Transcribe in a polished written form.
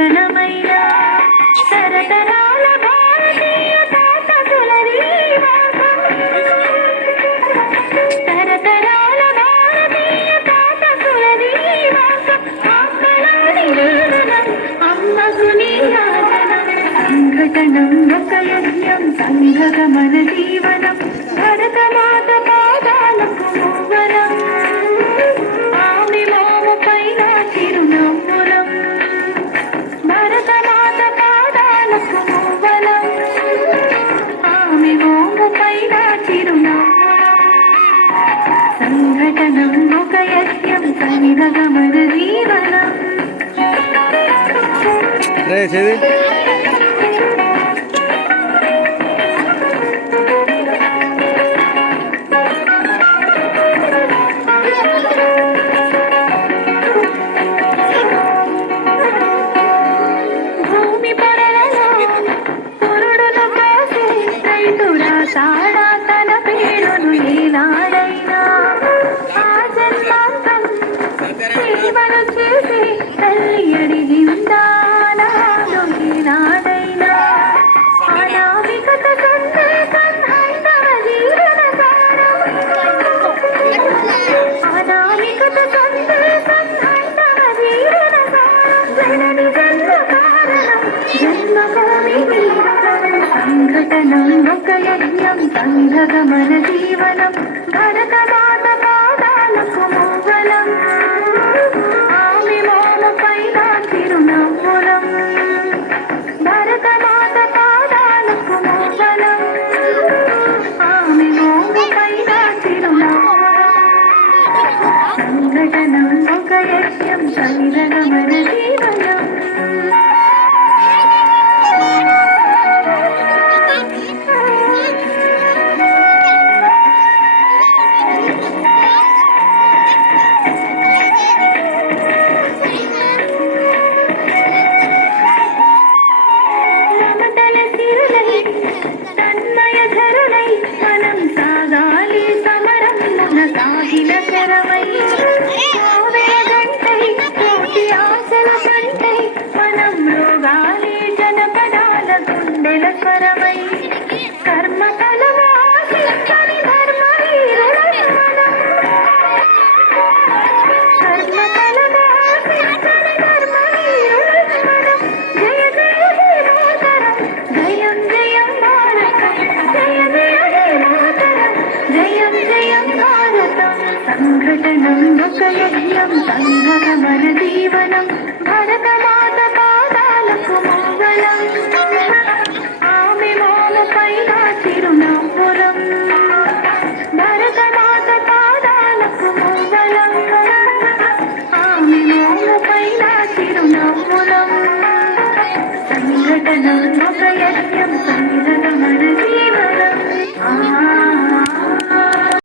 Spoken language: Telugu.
క్షణమైన తరతరాల భారతీయ తాతకుల దీవాసం తరతరాల భారతీయ తాతకుల దీవాసం ఆకలాని వేదనం అమ్మకు నీరాజనం సంఘటనం ఒక యజ్ఞం సంఘగమన జీవనం భరతమాత పాదాలకు మూవనం ఆమె మోము పైన చిరునవ్వులం భరతమాత పాదాలకు మూవలం ఆమె మోము పైన చిరునవ్వులం సంఘటనం ఒక యజ్ఞం సంఘగమన జీవనం తాడా తన పేరును ఏనాడైనా ఆ జన్మాంతం సేవలు చేసి తల్లి అడిగిందా నాడు ఏనాడైనా అనామికత సందేశం హైందవ జీవన సారం అనామికత సందేశం హైందవ జీవన సారం జనని జన్మ కారణం జన్మభూమి సంఘటనం ఒక యజ్ఞం సంఘగమన జీవనం భరతమాత పాదాలకు మూవలం ఆమె మోము పైన చిరునవ్వులం భరతమాత పాదాలకు మూవలం ఆమె మోము పైన చిరునవ్వులం సంఘటనం ఒక యజ్ఞం సంఘగమన జీవనం సాగిన శరమై గంటై కోటి ఆశల కంటై మనం రోగాలి జనపదాల గుండెల స్వరమై కర్మ కలవాసిని ధర్మ వీరులం కర్మ కలవాసిని ధర్మ వీరులం జయ జయ హే మాతరం జయం జయం భారతం జయ జయ హే మాతరం జయం జయం భారతం సంఘటనం ఒక యజ్ఞం సంఘగమన జీవనం భరతమాత పాదాలకు మూవలం